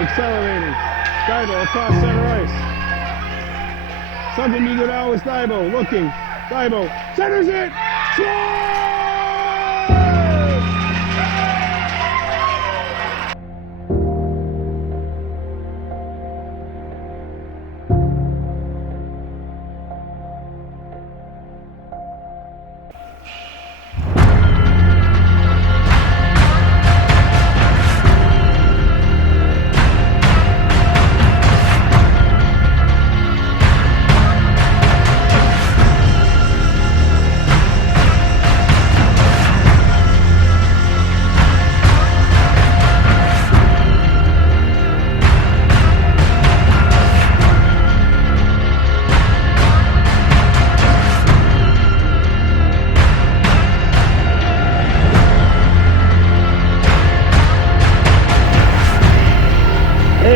accelerating. Daibo across center ice. Something eager now is Daibo looking. Daibo centers it. Score!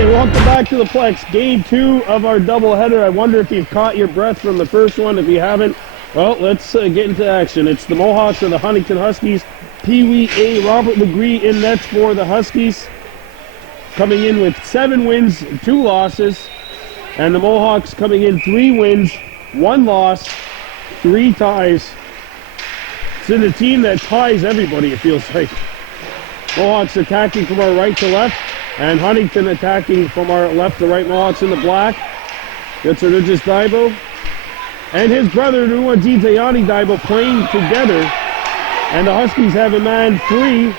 Welcome back to the Plex, game 2 of our doubleheader. I wonder if you've caught your breath from the first one. If you haven't, well, let's get into action. It's the Mohawks and the Huntingdon Huskies. Pee Wee A. Robert Legree in nets for the Huskies, coming in with 7 wins, 2 losses. And the Mohawks coming in 3 wins, 1 loss, 3 ties. It's in a team that ties everybody, it feels like. Mohawks attacking from our right to left, and Huntingdon attacking from our left to right. Mohawks in the black. Gets Regis Daibo and his brother Nuadizayani Daibo playing together. And the Huskies have a man 3.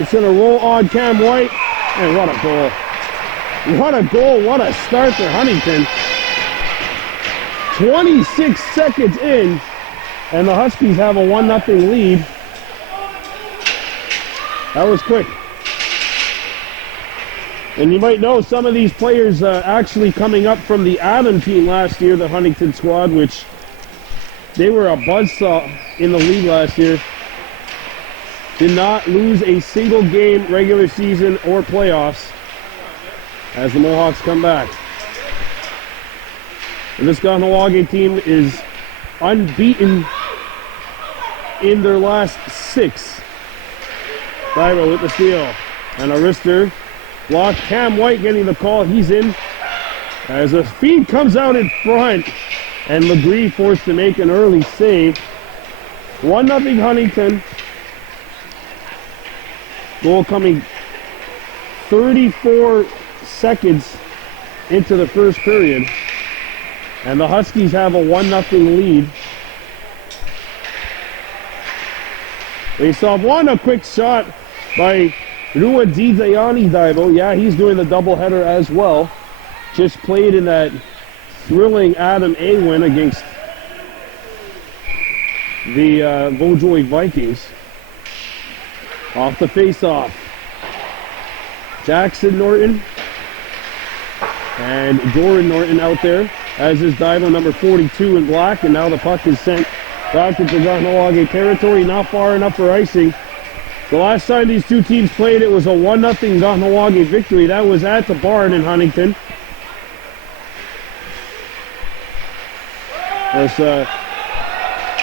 It's going to roll on Cam White. And what a goal. What a goal. What a start for Huntingdon. 26 seconds in, and the Huskies have a 1-0 lead. That was quick. And you might know some of these players actually coming up from the Adam team last year, the Huntingdon squad, which they were a buzzsaw in the league last year. Did not lose a single game, regular season or playoffs, as the Mohawks come back. And this Kahnawake team is unbeaten in their last 6. Daibo with the steal. And a wrister. Block. Cam White getting the call. He's in. As a feed comes out in front. And Legree forced to make an early save. 1-0 Huntingdon. Goal coming 34 seconds into the first period. And the Huskies have a 1-0 lead. They saw a quick shot by Nuadizayani Daibo. Yeah, he's doing the doubleheader as well. Just played in that thrilling Adam A win against the Vojoy Vikings. Off the face-off. Jackson Norton and Jordan Norton out there, as is Daibo, number 42 in black. And now the puck is sent back into Kahnawake territory, not far enough for icing. The last time these two teams played, it was a 1-0 Kahnawake victory. That was at the barn in Huntingdon. That's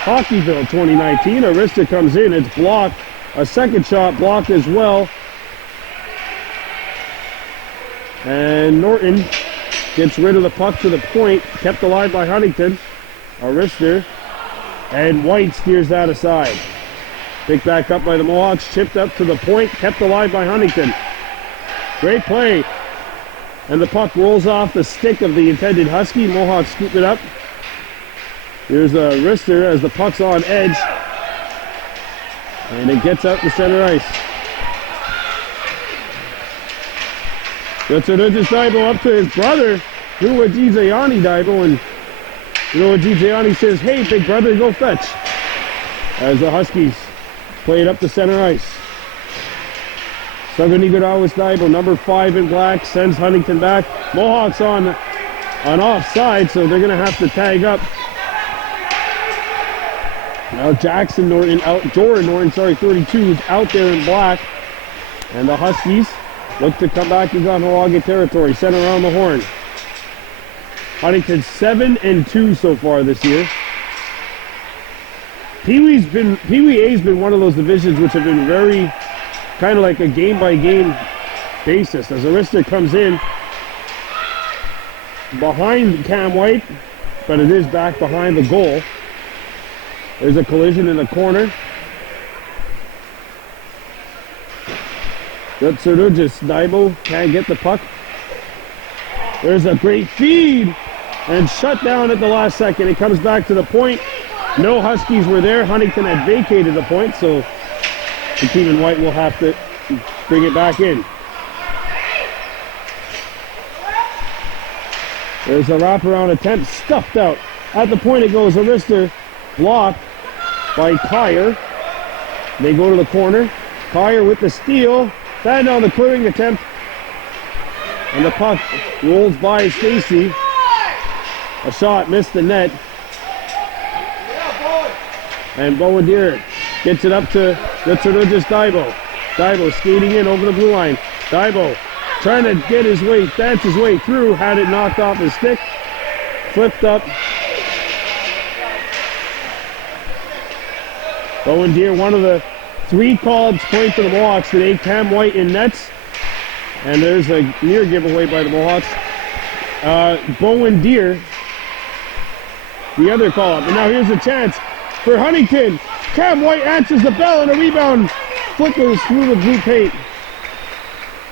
Hockeyville 2019. Arista comes in. It's blocked. A second shot blocked as well. And Norton gets rid of the puck to the point. Kept alive by Huntingdon. Arista. And White steers that aside. Picked back up by the Mohawks, chipped up to the point, kept alive by Huntingdon. Great play. And the puck rolls off the stick of the intended Husky. Mohawks scoop it up. Here's a wrister as the puck's on edge. And it gets out to center ice. Gets Regis Daibo up to his brother, Nuadizayani Daibo, and Nuadizayani says, "Hey, big brother, go fetch." As the Huskies play it up to center ice. Saganigadawis Daibo, number 5 in black, sends Huntingdon back. Mohawks on offside, so they're going to have to tag up. Now Jackson Norton out, Jordan Norton, 32, is out there in black. And the Huskies look to come back in Kahnawake territory, sent around the horn. Huntington 7-2 so far this year. Pee Wee A's been one of those divisions which have been very kind of like a game-by-game basis as Arista comes in behind Cam White, but it is back behind the goal. There's a collision in the corner. Good Surujis. Daibo can't get the puck. There's a great feed and shut down at the last second. It comes back to the point. No Huskies were there. Huntingdon had vacated the point, so the team in white will have to bring it back in. There's a wraparound attempt, stuffed out. At the point it goes, Arista blocked by Kyer. They go to the corner. Kyer with the steal. Stand on the clearing attempt. And the puck rolls by Stacy. A shot missed the net. And Bowendier gets it up to Richard Daibo. Daibo skating in over the blue line. Daibo trying to get his way, dance his way through, had it knocked off his stick. Flipped up. Bowendier, one of the 3 called point for the Mohawks today. Cam White in nets. And there's a near giveaway by the Mohawks. Bowendier, the other call-up. And now here's a chance for Huntingdon. Cam White answers the bell and a rebound flickers through the blue paint.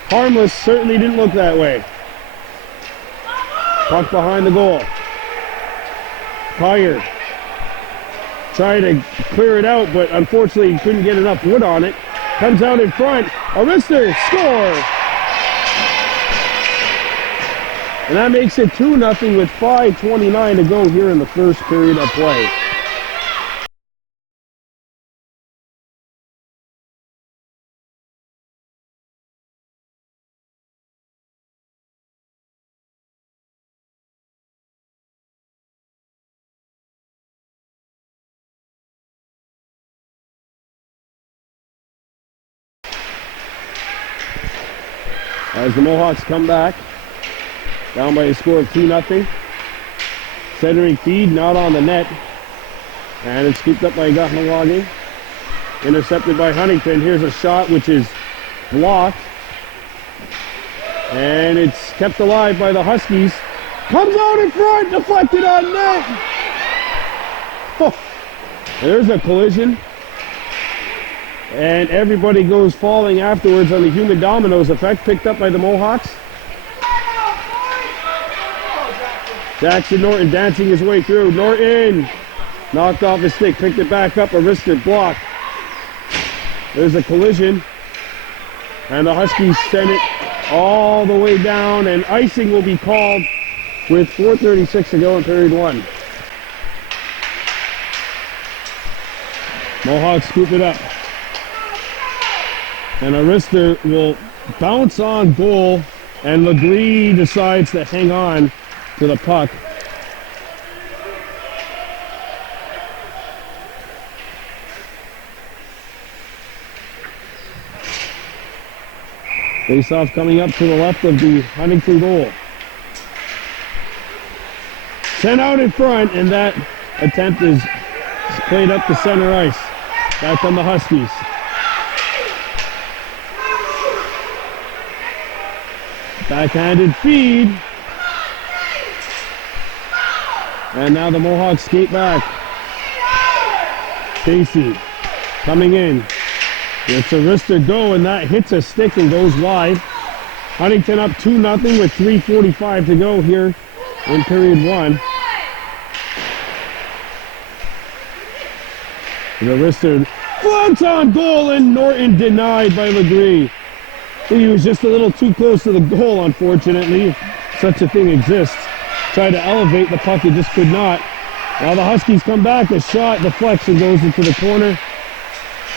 Harmless, certainly didn't look that way. Puck behind the goal. Kyer tried to clear it out, but unfortunately couldn't get enough wood on it. Comes out in front. Arista score! And that makes it 2-0 with 5:29 to go here in the first period of play. As the Mohawks come back, down by a score of 2-0. Centering feed, not on the net. And it's scooped up by Kahnawake. Intercepted by Huntingdon. Here's a shot which is blocked. And it's kept alive by the Huskies. Comes out in front, deflected on net. Oh, there's a collision. And everybody goes falling afterwards on the human dominoes effect, picked up by the Mohawks. Jackson Norton dancing his way through. Norton knocked off his stick, picked it back up, a wristed block. There's a collision. And the Huskies send it all the way down, and icing will be called with 4:36 to go in period 1. Mohawks scoop it up. And Arista will bounce on goal, and Legree decides to hang on to the puck. Face-off coming up to the left of the Huntingdon goal. Sent out in front, and that attempt is played up to center ice. Back on the Huskies. Backhanded feed. And now the Mohawks skate back. Casey coming in. It's a wrister go, and that hits a stick and goes wide. Huntingdon up 2-0 with 3:45 to go here in period 1. The wrister floats on goal, and Norton denied by Legree. He was just a little too close to the goal, unfortunately, if such a thing exists. Tried to elevate the puck, it just could not. Now the Huskies come back, a shot deflects and goes into the corner.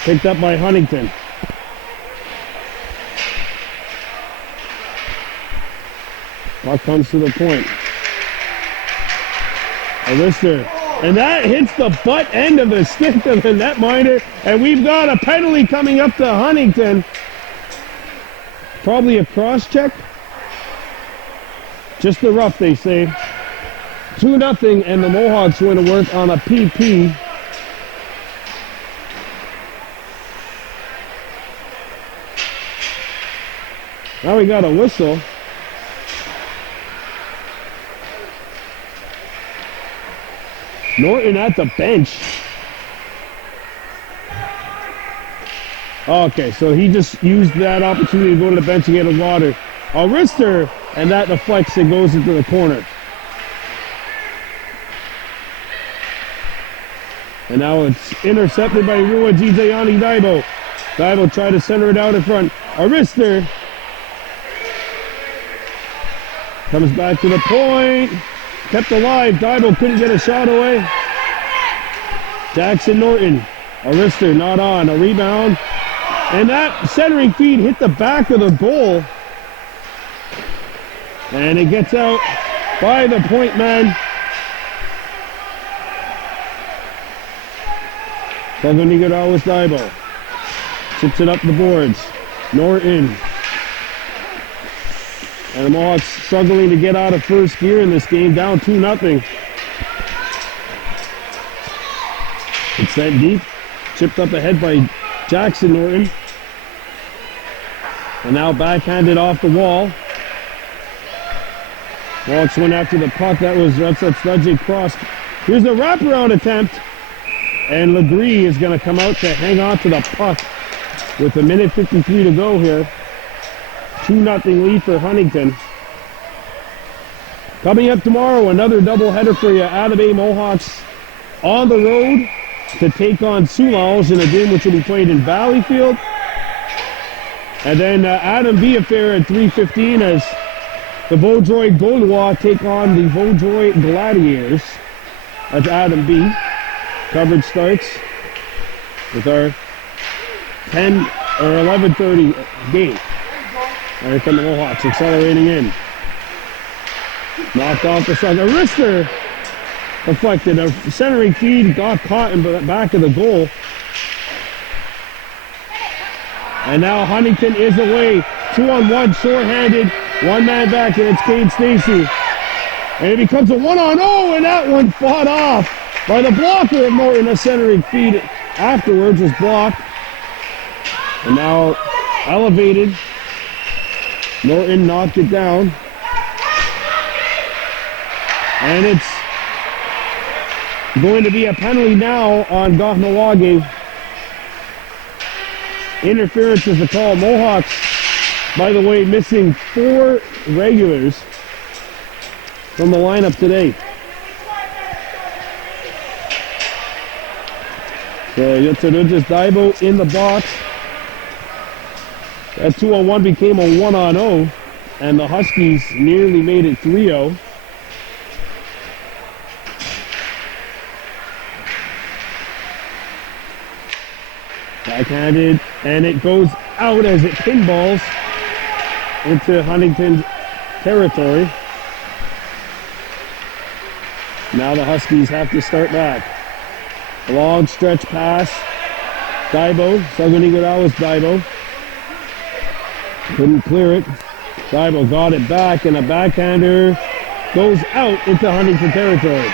Picked up by Huntingdon. Puck comes to the point. Arista, and that hits the butt end of the stick of the netminder, and we've got a penalty coming up to Huntingdon. Probably a cross check. Just the rough, they say. 2-0, and the Mohawks going to work on a PP. Now we got a whistle. Norton at the bench. Okay, so he just used that opportunity to go to the bench and get a water. A wrister, and that deflects and goes into the corner. And now it's intercepted by Rua Gizayani Daibo. Daibo tried to center it out in front. A wrister. Comes back to the point. Kept alive. Daibo couldn't get a shot away. Jackson Norton. A wrister not on. A rebound. And that centering feed hit the back of the goal. And it gets out by the point man. Kahnawake Daibo. Chips it up the boards. Norton. And the Mohawks struggling to get out of first gear in this game, down 2-0. It's sent deep. Chipped up ahead by Jackson Norton. And now backhanded off the wall. Mohawks went after the puck. That's that Studgey cross. Here's the wraparound attempt. And Legree is going to come out to hang on to the puck with 1:53 to go here. 2-0 lead for Huntingdon. Coming up tomorrow, another doubleheader for you. Adam A. Mohawks on the road to take on Sioux in a game which will be played in Valleyfield. And then Adam B. affair at 3:15 as the Vaudreuil Gaulois take on the Vaudreuil Gladiators. That's Adam B. Coverage starts with our 10 or 11:30 game. And here come the Mohawks accelerating in. Knocked off the side. A wrister deflected. A centering feed got caught in the back of the goal. And now Huntingdon is away. 2-on-1, short-handed. One man back, and it's Cade Stacy. And it becomes a 1-on-0, and that one fought off by the blocker of Norton. A centering feed afterwards was blocked. And now elevated. Norton knocked it down. And it's going to be a penalty now on Kahnawake. Interference is the call. Mohawks, by the way, missing 4 regulars from the lineup today. So just Daibo in the box. That 2-on-1 became a 1-on-0, and the Huskies nearly made it 3-0. Backhanded, and it goes out as it pinballs into Huntington territory. Now the Huskies have to start back. A long stretch pass. Daibo, Kahnawake Daibo. Couldn't clear it. Daibo got it back, and a backhander goes out into Huntington territory.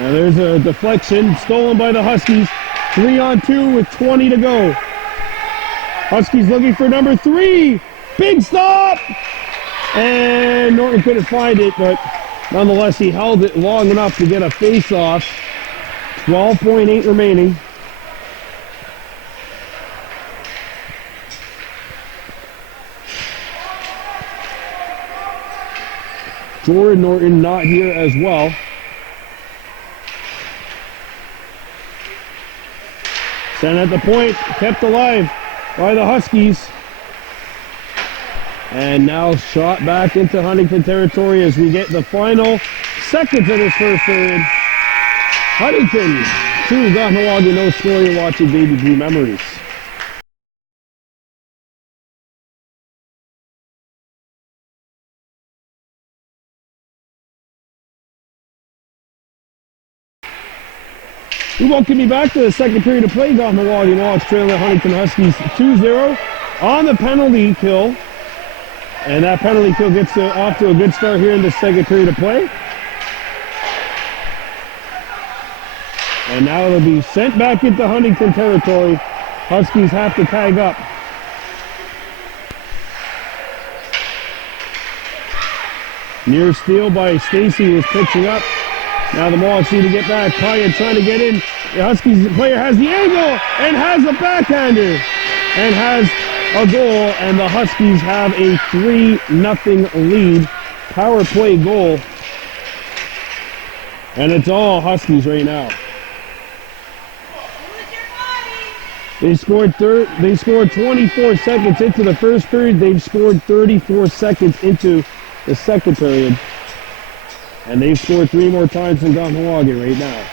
Now there's a deflection stolen by the Huskies. 3-on-2 with 20 to go. Huskies looking for number 3. Big stop! And Norton couldn't find it, but nonetheless he held it long enough to get a face-off. 12.8 remaining. Jordan Norton not here as well. Sent at the point, kept alive by the Huskies. And now shot back into Huntington territory as we get the final seconds of this first period. Huntington 2, Kahnawake no score. You're watching Baby Blue Memories. We welcome you back to the second period of play. Kahnawake Mohawks trailing Huntington Huskies 2-0 on the penalty kill. And that penalty kill gets off to a good start here in the second period of play. And now it'll be sent back into Huntington territory. Huskies have to tag up. Near steal by Stacy was pitching up. Now the Mohawks need to get back. Kaya trying to get in. The Huskies player has the angle and has a backhander and has a goal, and the Huskies have a 3-0 lead. Power play goal. And it's all Huskies right now. They scored 24 seconds into the first period. They've scored 34 seconds into the second period. And they've scored 3 more times than Kahnawake right now.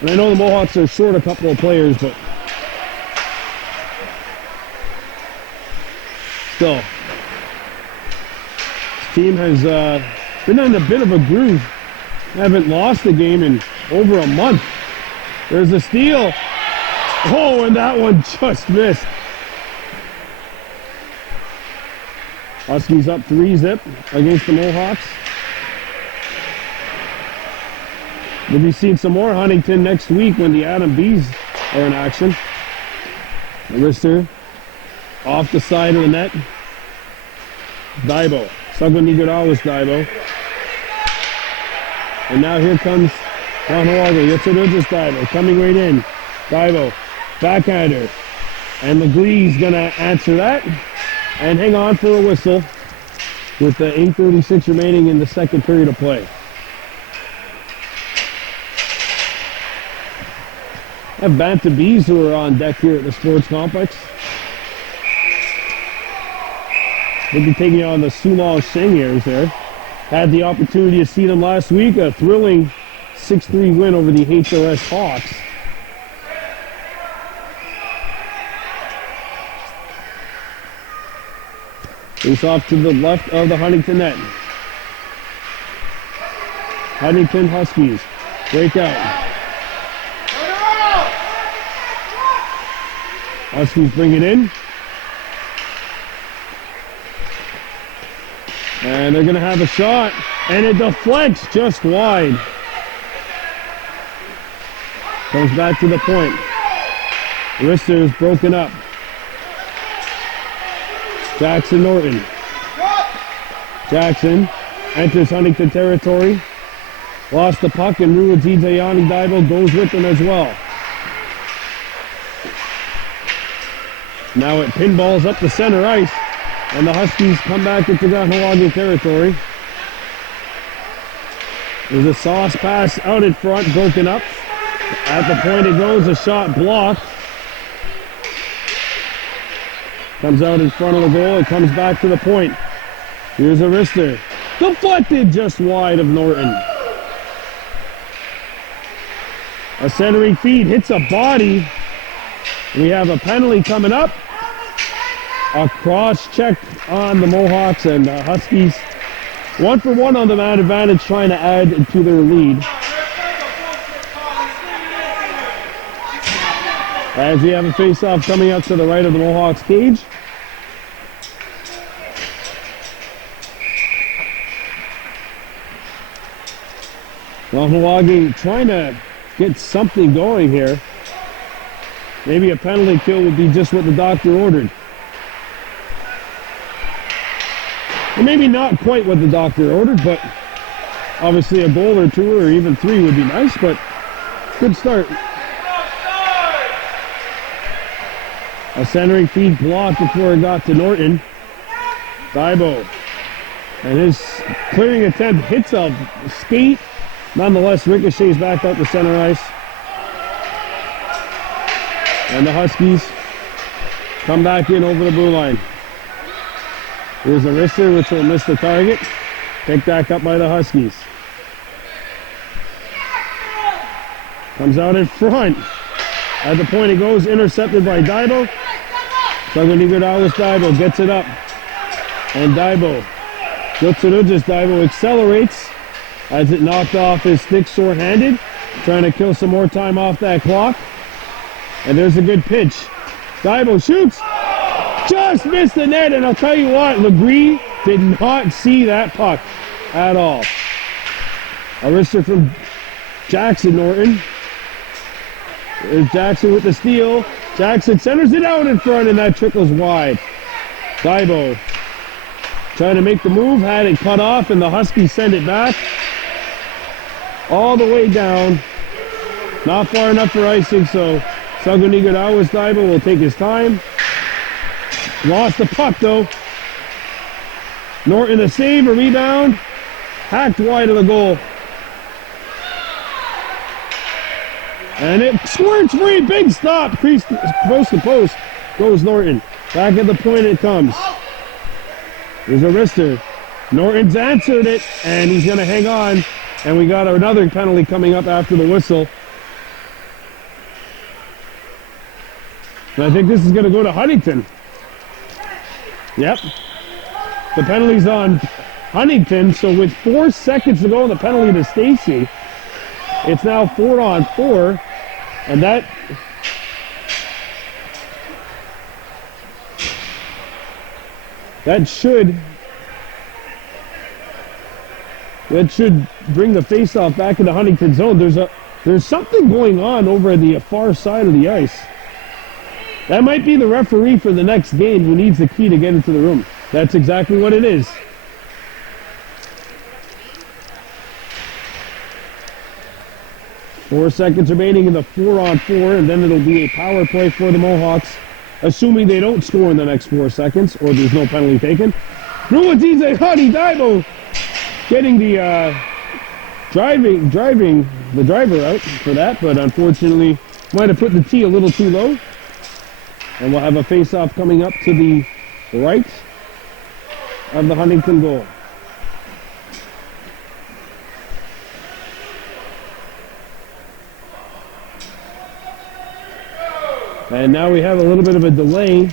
And I know the Mohawks are short a couple of players, but still, this team has been in a bit of a groove. Haven't lost a game in over a month. There's a steal. Oh, and that one just missed. Huskies up 3-0 against the Mohawks. We'll be seeing some more Huntingdon next week when the Adam Bees are in action. The wrister off the side of the net. Daibo. Sagunigurawa's Daibo. And now here comes Kahnawake. Yotsuruja's Daibo coming right in. Daibo, backhander. And Legree's going to answer that and hang on for a whistle with the 8:36 remaining in the second period of play. I have Banta Bees who are on deck here at the sports complex. We'll be taking on the Sumal Seniors there. Had the opportunity to see them last week. A thrilling 6-3 win over the HRS Hawks. Face off to the left of the Huntingdon net. Huntingdon Huskies break out. Huskies bring it in. And they're going to have a shot. And it deflects just wide. Comes back to the point. Wrister is broken up. Jackson Norton. Jackson enters Huntingdon territory. Lost the puck, and Ruwajidayani Daibo goes with him as well. Now it pinballs up the center ice, and the Huskies come back into Kahnawake territory. There's a sauce pass out in front, broken up. At the point it goes, a shot blocked. Comes out in front of the goal, it comes back to the point. Here's a wrister. Deflected just wide of Norton. A centering feed hits a body. We have a penalty coming up. A cross check on the Mohawks, and the Huskies 1-for-1 on the man advantage, trying to add to their lead. As we have a face-off coming up to the right of the Mohawks cage. Kahnawake trying to get something going here. Maybe a penalty kill would be just what the doctor ordered. And maybe not quite what the doctor ordered, but obviously a goal or 2 or even 3 would be nice, but good start. A centering feed blocked before it got to Norton. Daibo. And his clearing attempt hits a skate. Nonetheless, ricochets back up the center ice. And the Huskies come back in over the blue line. Here's a wrister, which will miss the target. Picked back up by the Huskies. Comes out in front. At the point it goes, intercepted by Daibo. Sagunigurawa's Daibo gets it up. And Daibo, Yotsuruja's Daibo accelerates as it knocked off his stick short-handed. Trying to kill some more time off that clock. And there's a good pitch. Daibo shoots. Just missed the net, and I'll tell you what, Legree did not see that puck at all. A wrister from Jackson Norton. There's Jackson with the steal. Jackson centers it out in front, and that trickles wide. Daibo trying to make the move, had it cut off, and the Huskies send it back. All the way down. Not far enough for icing, so Sagunigadawa's Daibo will take his time. Lost the puck, though. Norton a save, a rebound. Hacked wide of the goal. And it squirts free, big stop, post to post, goes Norton. Back at the point it comes. There's a wrister. Norton's answered it, and he's gonna hang on. And we got another penalty coming up after the whistle. And I think this is gonna go to Huntingdon. Yep. The penalty's on Huntingdon, so with 4 seconds to go, the penalty to Stacy. It's now 4-on-4. And that should bring the faceoff back into Huntingdon zone. There's something going on over the far side of the ice. That might be the referee for the next game who needs the key to get into the room. That's exactly what it is. Four seconds remaining in the 4-on-4, and then it'll be a power play for the Mohawks, assuming they don't score in the next 4 seconds, or there's no penalty taken. Ruadize Honey Daibo getting the driving the driver out for that, but unfortunately might have put the tee a little too low. And we'll have a face-off coming up to the right of the Huntingdon goal. And now we have a little bit of a delay.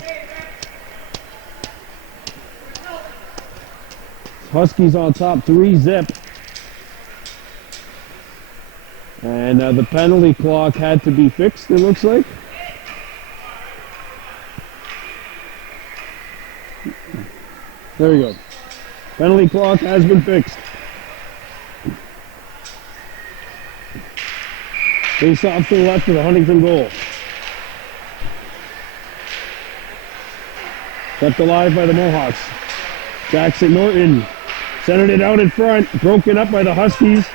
Huskies on top, 3-zip. And the penalty clock had to be fixed, it looks like. There we go. Penalty clock has been fixed. Face off to the left of the Huntingdon goal. Kept alive by the Mohawks. Jackson Norton centered it out in front, broken up by the Huskies.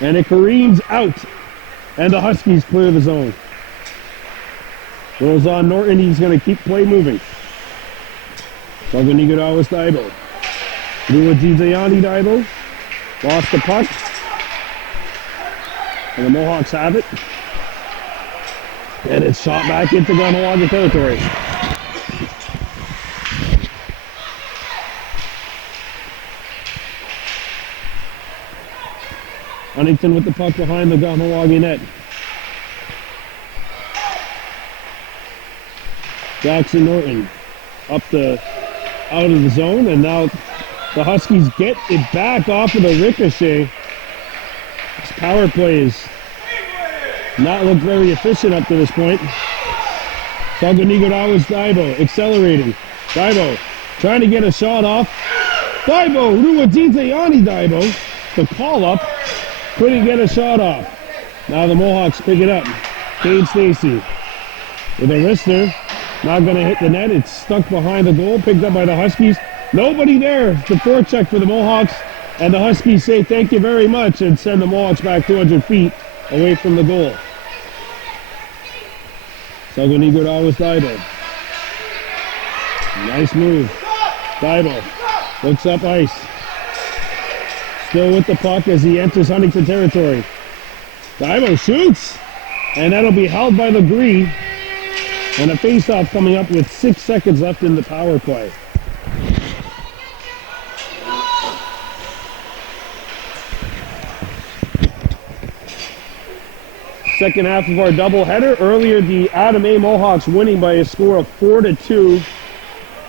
And it careens out, and the Huskies clear the zone. Goes on Norton, he's going to keep play moving. Sagunigadawa's Daibo. Ruadizayani Daibo. Lost the puck. And the Mohawks have it. And it's shot back into Kahnawake territory. Huntingdon with the puck behind the Kahnawake net. Jackson Norton up out of the zone, and now the Huskies get it back off of the ricochet. This power play has not looked very efficient up to this point. Sagunigadawa's Daibo accelerating. Daibo trying to get a shot off. Daibo, Ruadizayani Daibo, the call up. Couldn't get a shot off. Now the Mohawks pick it up. Cade Stacy with a wrister. Not going to hit the net. It's stuck behind the goal. Picked up by the Huskies. Nobody there to forecheck for the Mohawks. And the Huskies say thank you very much and send the Mohawks back 200 feet away from the goal. Sagunigadawa's Daibo. Nice move. Daibo looks up ice. Still with the puck as he enters Huntingdon territory. Daibo shoots, and that'll be held by Legree. And a face-off coming up with 6 seconds left in the power play. Second half of our doubleheader. Earlier, the Adam A. Mohawks winning by a score of 4-2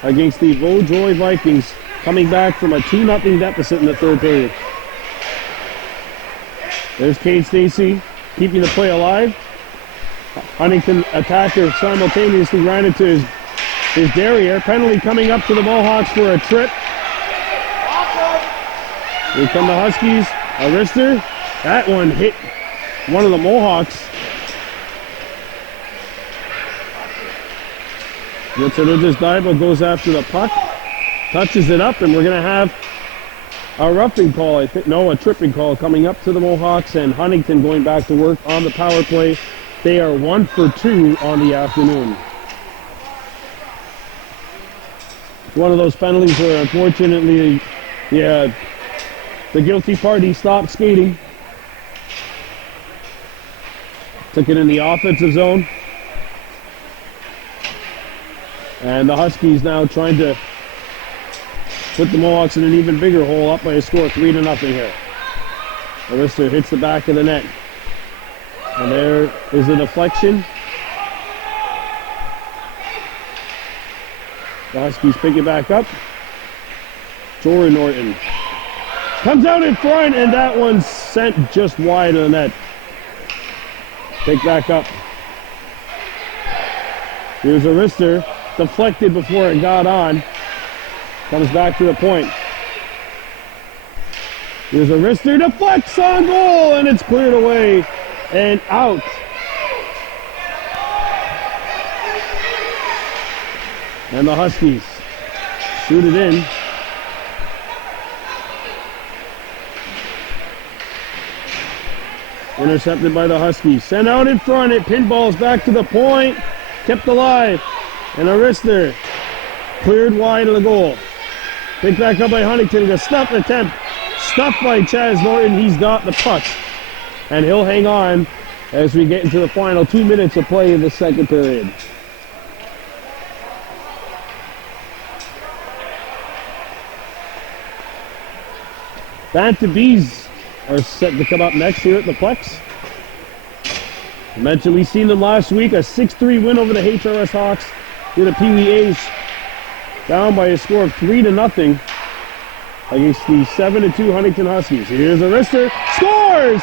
against the Vaudreuil Vikings, coming back from a 2-0 deficit in the third period. There's Cade Stacy keeping the play alive. Huntingdon attacker simultaneously ran into his derriere. Penalty coming up to the Mohawks for a trip. Here come the Huskies. A wrister. That one hit one of the Mohawks. Gets it, just Daibo goes after the puck, touches it up, and we're going to have a roughing call, I think. No, a tripping call coming up to the Mohawks, and Huntingdon going back to work on the power play. They are 1 for 2 on the afternoon. One of those penalties where, unfortunately, the guilty party stopped skating. Took it in the offensive zone. And the Huskies now trying to put the Mohawks in an even bigger hole, up by a score 3-0 here. Arista hits the back of the net. And there is a deflection. The Huskies pick it back up. Jordan Norton comes out in front, and that one's sent just wide of the net. Pick back up. Here's Arista, deflected before it got on. Comes back to the point. Here's Arista, deflects on goal, and it's cleared away and out. And the Huskies shoot it in. Intercepted by the Huskies. Sent out in front. It pinballs back to the point. Kept alive. And Arista cleared wide of the goal. Picked back up by Huntingdon. A stuff attempt. Stuffed by Chaz Norton. He's got the puck. And he'll hang on as we get into the final 2 minutes of play in the second period. Banta Bees are set to come up next here at the Plex. I mentioned we've seen them last week, a 6-3 win over the HRS Hawks. Here the Pee Wee A's down by a score of 3-0 against the 7-2 Huntingdon Huskies. Here's Arista, scores!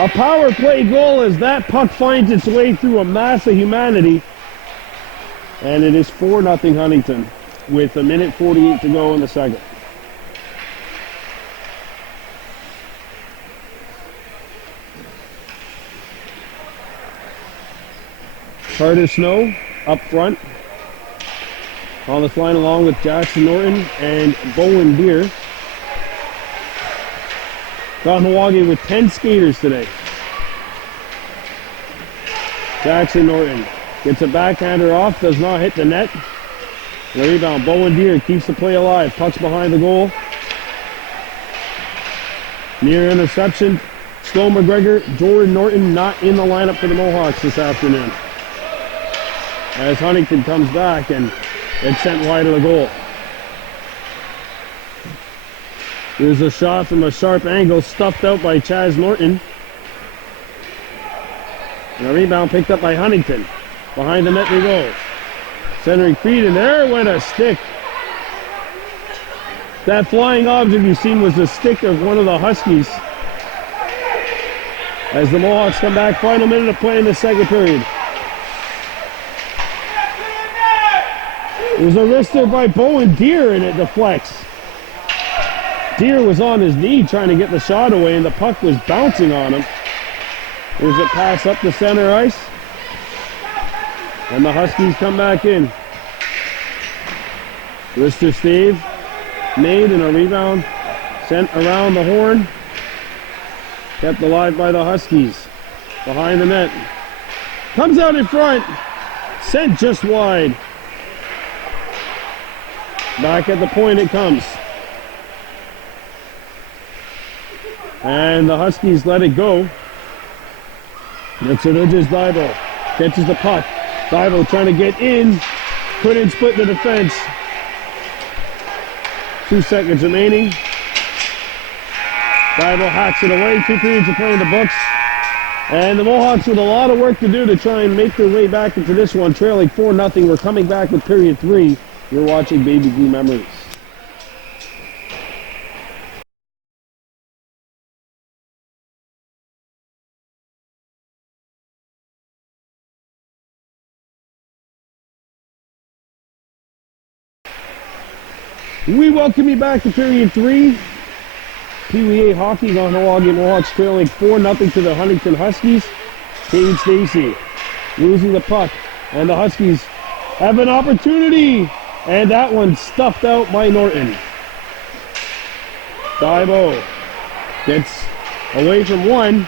A power play goal as that puck finds its way through a mass of humanity. And it is 4-0 Huntingdon with 1:48 to go in the second. Carter Snow up front on this line along with Jackson Norton and Bowen Deere. Kahnawake with 10 skaters today. Jackson Norton gets a backhander off, does not hit the net. The rebound, Bowen Deere keeps the play alive, pucks behind the goal. Near interception, Slow McGregor, Jordan Norton not in the lineup for the Mohawks this afternoon. As Huntingdon comes back and it's sent wide of the goal. Here's a shot from a sharp angle, stuffed out by Chaz Norton. And a rebound picked up by Huntingdon. Behind the net they go. Centering feed, and there went a stick. That flying object you've seen was the stick of one of the Huskies. As the Mohawks come back, final minute of play in the second period. It was a wrister by Bowen Deere, and it deflects. Deere was on his knee trying to get the shot away, and the puck was bouncing on him. There's a pass up the center ice. And the Huskies come back in. Wrister Steve made, and a rebound sent around the horn. Kept alive by the Huskies. Behind the net. Comes out in front. Sent just wide. Back at the point it comes. And the Huskies let it go. It's Ridges Daibo. Catches the puck. Daibo trying to get in. Couldn't split the defense. 2 seconds remaining. Daibo hacks it away. 2 periods of play in the books. And the Mohawks with a lot of work to do to try and make their way back into this one. Trailing 4-0. We're coming back with period 3. You're watching Baby Blue Memories. We welcome you back to period 3. Pee Wee A hockey, Kahnawake Mohawks trailing 4-0 to the Huntingdon Huskies. Cade Stacy losing the puck. And the Huskies have an opportunity. And that one stuffed out by Norton. Dibo gets away from one.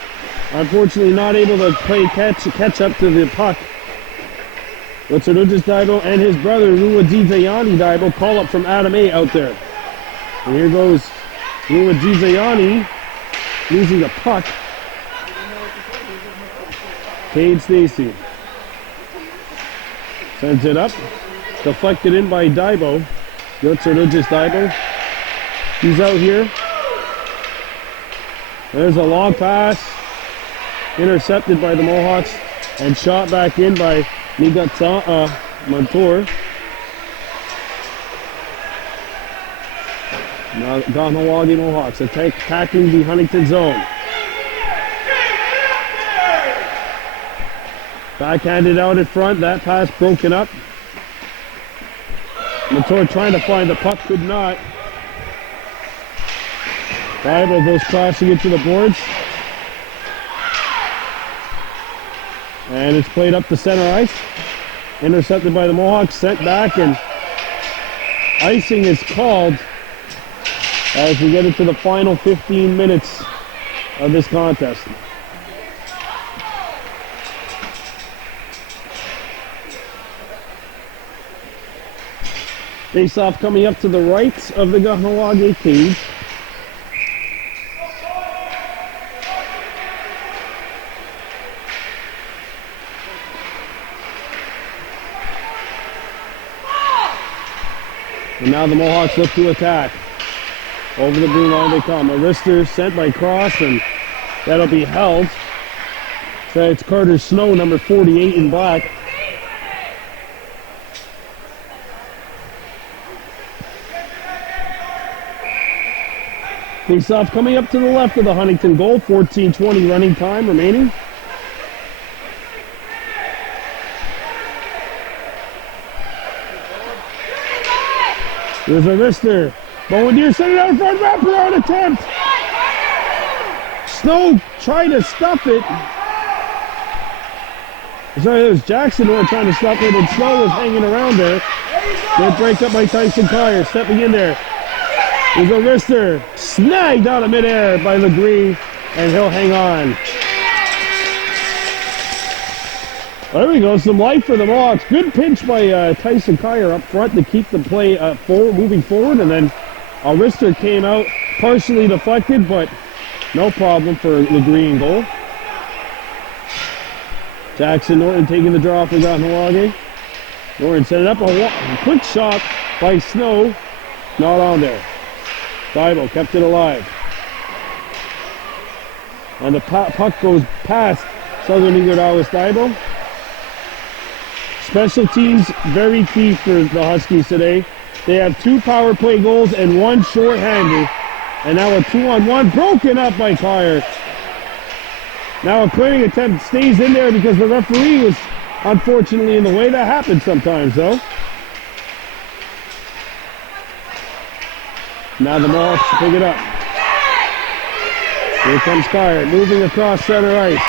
Unfortunately not able to play catch up to the puck. But Serduchis Dibo and his brother Luwadizayani Dibo call up from Adam A out there. And here goes Luwadizayani losing the puck. Cade Stacy sends it up. Deflected in by Dibo. Serduchis Dibo. He's out here. There's a long pass. Intercepted by the Mohawks. And shot back in by Montour. Now Kahnawake Mohawks attacking the Huntingdon zone. Backhanded out in front. That pass broken up. Montour trying to find the puck, could not. Dibo goes crashing into the boards. And it's played up to center ice. Intercepted by the Mohawks, sent back, and icing is called as we get into the final 15 minutes of this contest. Face-off coming up to the right of the Kahnawake cage. And now the Mohawks look to attack. Over the blue line they come. A wrister sent by Cross, and that'll be held. So it's Carter Snow, number 48 in black. Face-off coming up to the left of the Huntingdon goal. 14:20 running time remaining. There's a wrister. Bowen Deere sent it out in front. Wraparound attempt. Snow trying to stuff it. Sorry, it was Jackson who was trying to stuff it, and Snow was hanging around there. Good break up by Tyson Collier, stepping in there. There's a wrister. Snagged out of midair by Legree, and he'll hang on. There we go, some life for the Mohawks. Good pinch by Tyson Collier up front to keep the play moving forward, and then a wrister came out, partially deflected, but no problem for Legree in goal. Jackson Norton taking the draw for Kahnawake. Norton set it up, a quick shot by Snow, not on there. Dibo kept it alive. And the puck goes past Southern Igor Dibo. Special teams, very key for the Huskies today. They have 2 power play goals and 1 shorthander. And now a 2-on-1 broken up by Collier. Now a clearing attempt stays in there because the referee was unfortunately in the way. That happens sometimes though. Now the Mohawks pick it up. Here comes Collier, moving across center ice.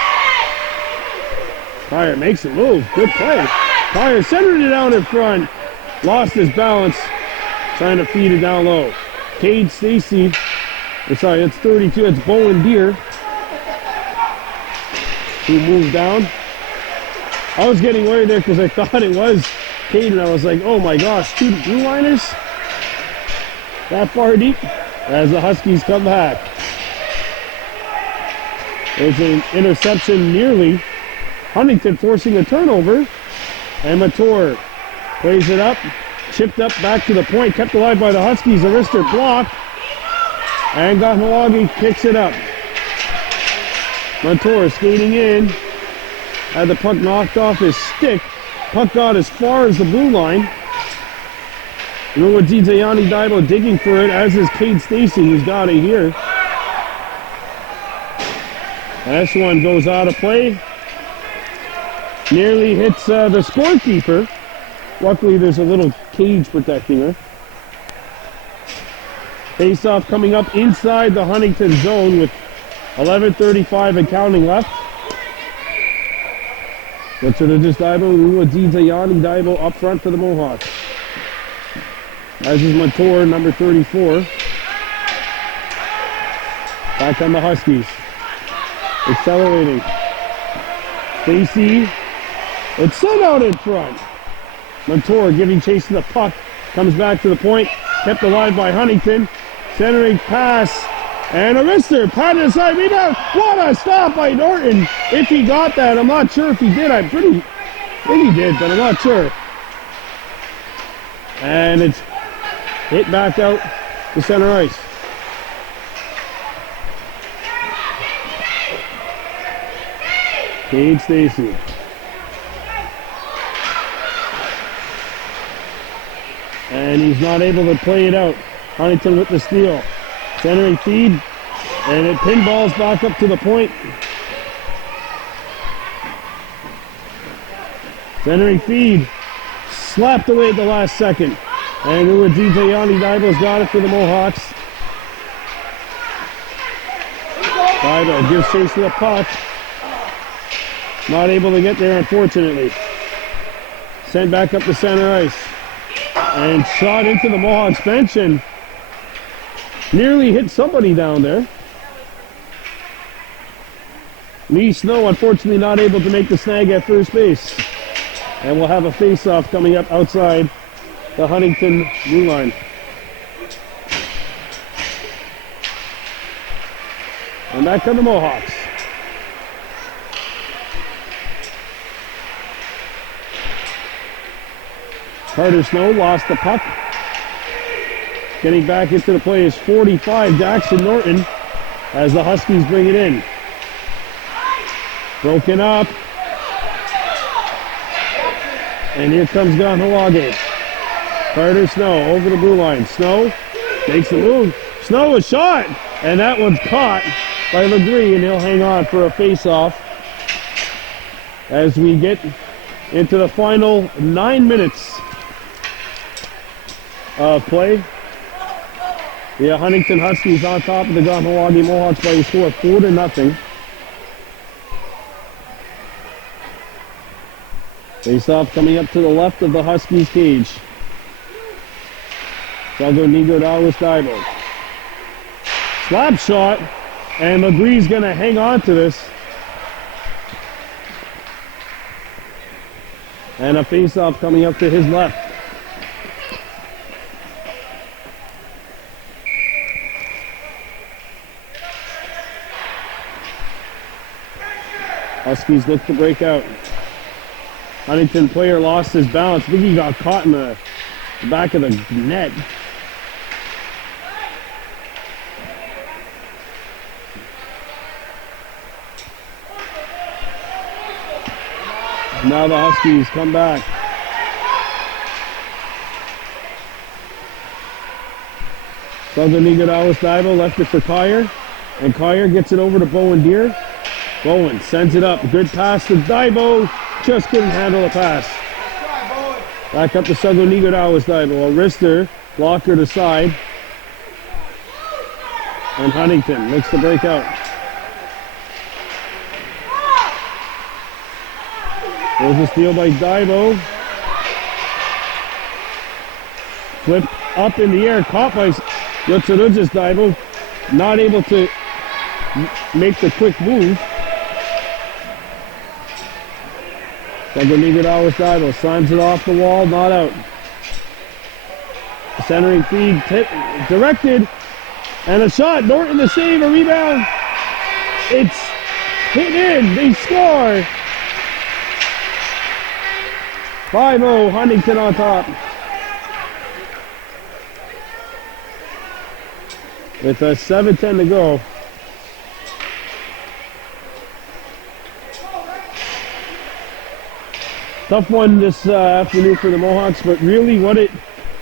Collier makes a move, good play. Collier centered it out in front, lost his balance, trying to feed it down low. Cade Stacy, sorry, it's 32, it's Bowen Deere, who moved down. I was getting worried there because I thought it was Cade, and I was like, oh my gosh, 2 blue liners? That far deep? As the Huskies come back. There's an interception nearly. Huntingdon forcing a turnover. And Montour plays it up. Chipped up back to the point. Kept alive by the Huskies. A wrister block. And Kahnawake kicks it up. Montour skating in. Had the puck knocked off his stick. Puck got as far as the blue line. Luwadizayani Dibo digging for it, as is Cade Stacy, who's got it here. This one goes out of play. Nearly hits the scorekeeper. Luckily, there's a little cage protecting her. Face-off coming up inside the Huntingdon zone with 11:35 and counting left. What's it just Daibo? Yanni Daibo up front for the Mohawks. As is Montour, number 34. Back on the Huskies. Accelerating. Stacy. It's sent out in front. Montour giving chase to the puck. Comes back to the point. Kept alive by Huntingdon. Centering pass. And a wrister. Patted aside. Rebound. What a stop by Norton. If he got that. I'm not sure if he did. I think he did, but I'm not sure. And it's hit back out to center ice. Cade Stacy. And he's not able to play it out. Huntingdon with the steal. Centering feed. And it pinballs back up to the point. Centering feed. Slapped away at the last second. And Yanni Daibo's got it for the Mohawks. Daibo gives chase to the puck. Not able to get there, unfortunately. Sent back up to center ice. And shot into the Mohawks bench and nearly hit somebody down there. Lee Snow, unfortunately, not able to make the snag at first base. And we'll have a face-off coming up outside the Huntingdon blue line. And back to the Mohawks. Carter Snow lost the puck. Getting back into the play is 45, Jackson Norton, as the Huskies bring it in. Broken up. And here comes Kahnawake. Carter Snow over the blue line. Snow makes the move. Snow a shot. And that one's caught by Legree, and he'll hang on for a face-off as we get into the final 9 minutes of play. The Huntingdon Huskies on top of the Kahnawake Mohawks by a score of 4-0. Face-off coming up to the left of the Huskies cage. Salgo Nigo Dallas Daibo. Slap shot, and Legree's going to hang on to this. And a face-off coming up to his left. Huskies look to break out. Huntingdon player lost his balance. I think he got caught in the back of the net. Now the Huskies come back. Nigodalus Daibo left it for Kyer. And Kyer gets it over to Bowen Deere. Bowen sends it up. Good pass to Daibo. Just couldn't handle the pass. Back up to Nigodalus Daibo. A wrister. Blocker to side. And Huntingdon looks to break out. There's a steal by Daibo. Flip up in the air, caught by Yotsurujas Daibo. Not able to make the quick move. Nigodalus Daibo signs it off the wall, not out. Centering feed, directed, and a shot. Norton the save, a rebound. It's hit in, they score. 5-0, Huntingdon on top. With 7:10 to go. Tough one this afternoon for the Mohawks, but really what it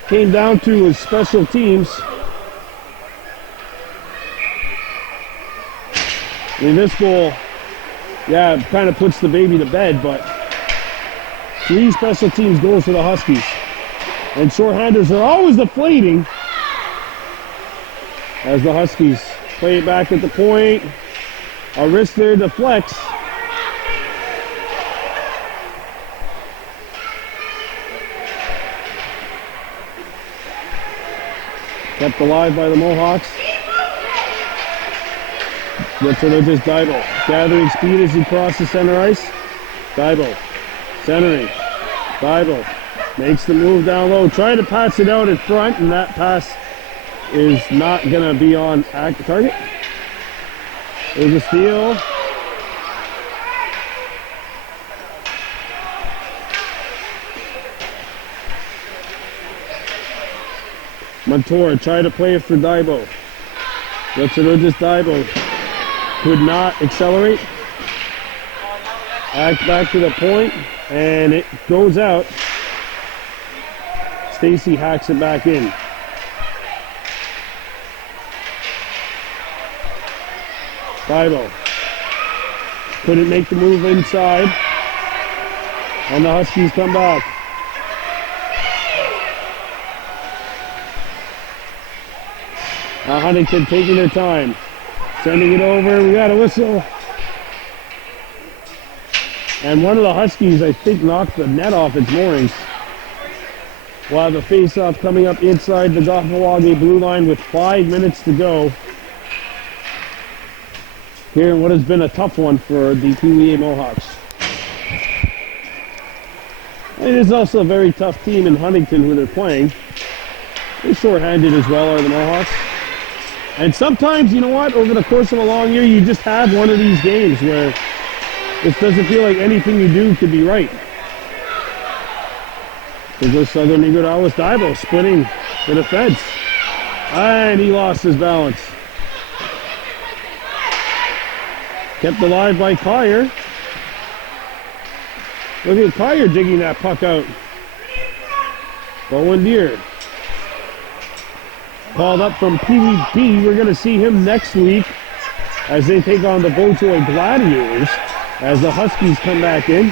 came down to was special teams. I mean, this goal, yeah, it kind of puts the baby to bed, but 3 special teams goals for the Huskies. And shorthanders are always deflating as the Huskies play it back at the point. A wrister deflects. Kept alive by the Mohawks. Gets it just Dybel. Gathering speed as he crosses center ice. Dybel. Centering. Dybel. Makes the move down low. Trying to pass it out in front, and that pass is not going to be on target. There's a steal. Montour tried to play it for Dybel. Lets it just Dybel. Could not accelerate. Back to the point, and it goes out. Stacy hacks it back in. Dybel couldn't make the move inside, and the Huskies come back. Huntington taking their time, sending it over. We got a whistle. And one of the Huskies, I think, knocked the net off its moorings. We'll have a face-off coming up inside the Kahnawake blue line with 5 minutes to go. Here in what has been a tough one for the PWA Mohawks. It is also a very tough team in Huntington who they're playing. They're short-handed as well, are the Mohawks. And sometimes, you know what, over the course of a long year, you just have one of these games where it doesn't feel like anything you do could be right. There goes Southern Iguodala. Dybel splitting the defense. And he lost his balance. Kept alive by Kyer. Look at Kyer digging that puck out. Bowen Deere. Called up from PVP. We're going to see him next week as they take on the Bojoy Gladiators as the Huskies come back in.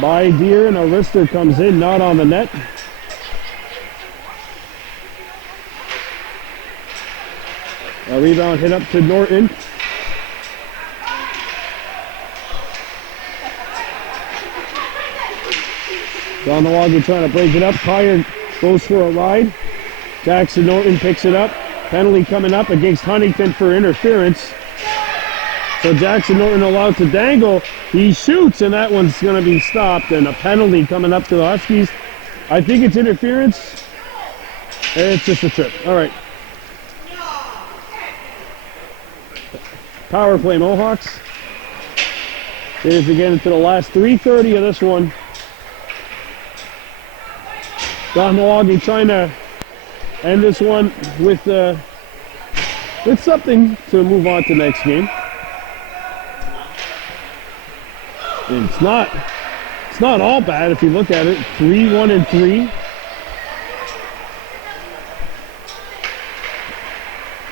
By Deere, and a wrister comes in, not on the net. A rebound hit up to Norton. Kahnawake trying to break it up. Kyer goes for a ride. Jackson Norton picks it up. Penalty coming up against Huntington for interference. So Jackson Norton allowed to dangle. He shoots, and that one's going to be stopped. And a penalty coming up to the Huskies. I think it's interference. It's just a trip. All right. Power play Mohawks. Here's again into the last 3:30 of this one. Kahnawake trying to end this one with something to move on to the next game. And it's not all bad if you look at it. 3-1-3.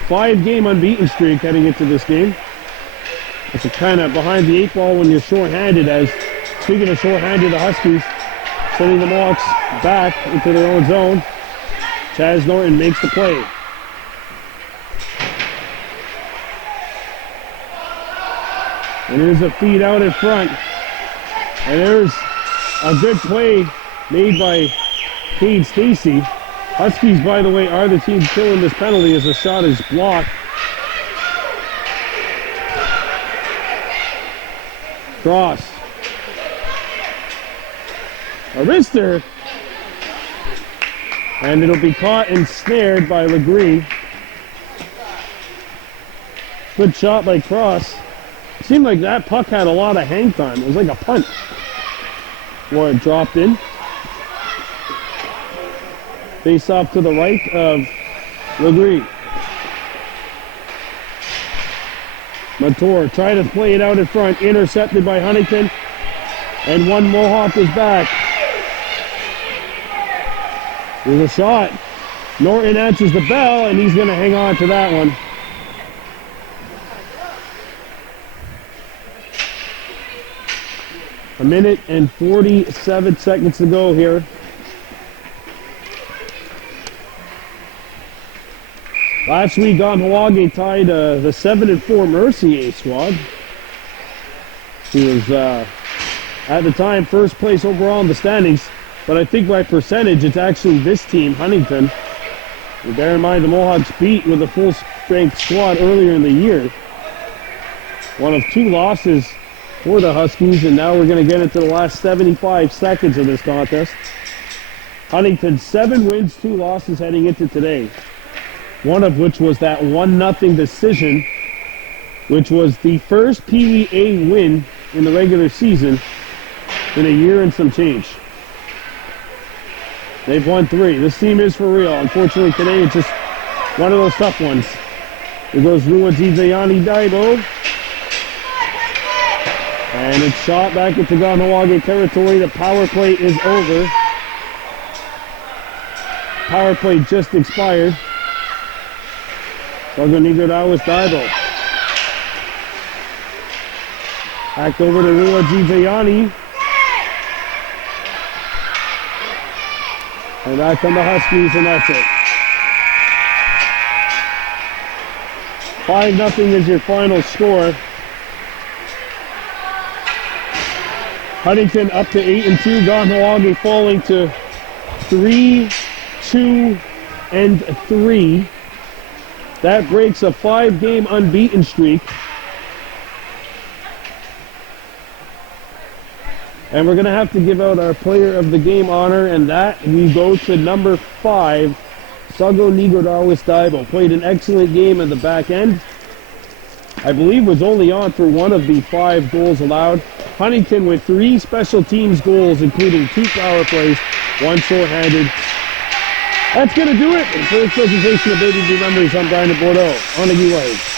5-game unbeaten streak heading into this game. It's a kind of behind the 8 ball when you're short-handed. As speaking of short-handed, the Huskies sending the Mohawks back into their own zone. Chaz Norton makes the play. And here's a feed out in front. And there's a good play made by Cade Stacy. Huskies, by the way, are the team killing this penalty as the shot is blocked. Cross. A wrister. And it'll be caught and snared by Legree. Good shot by Cross. Seemed like that puck had a lot of hang time. It was like a punt. Before it dropped in. Face off to the right of Legree. Montour trying to play it out in front. Intercepted by Huntington. And one Mohawk is back. There's a shot. Norton answers the bell, and he's going to hang on to that one. A minute and 47 seconds to go here. Last week, Kahnawake tied the 7-4 Mercier squad. He was, at the time, first place overall in the standings. but I think by percentage, it's actually this team, Huntingdon. And bear in mind, the Mohawks beat with a full-strength squad earlier in the year. One of 2 losses for the Huskies, and now we're going to get into the last 75 seconds of this contest. Huntington 7 wins, 2 losses heading into today. One of which was that 1-0 decision, which was the first Pee Wee A win in the regular season in a year and some change. They've won 3. This team is for real. Unfortunately today it's just one of those tough ones. Here goes Ruwazizayani Daibo. And it's shot back into Kahnawake territory. The power play is over. Power play just expired. Kahnawake Daibo. Back over to Ruwazizayani. And back come the Huskies, and that's it. 5-0 is your final score. Huntington up to 8-2. Kahnawake falling to 3-2-3. That breaks a 5-game unbeaten streak. And we're going to have to give out our player of the game honor, and that we go to number 5, Sago Nigodawis Daibo. Played an excellent game in the back end. I believe was only on for 1 of the 5 goals allowed. Huntington with 3 special teams goals, including 2 power plays, 1 short-handed. That's going to do it for this presentation of Baby Blue Memories. I'm Brian de Bordeaux. On the Waves.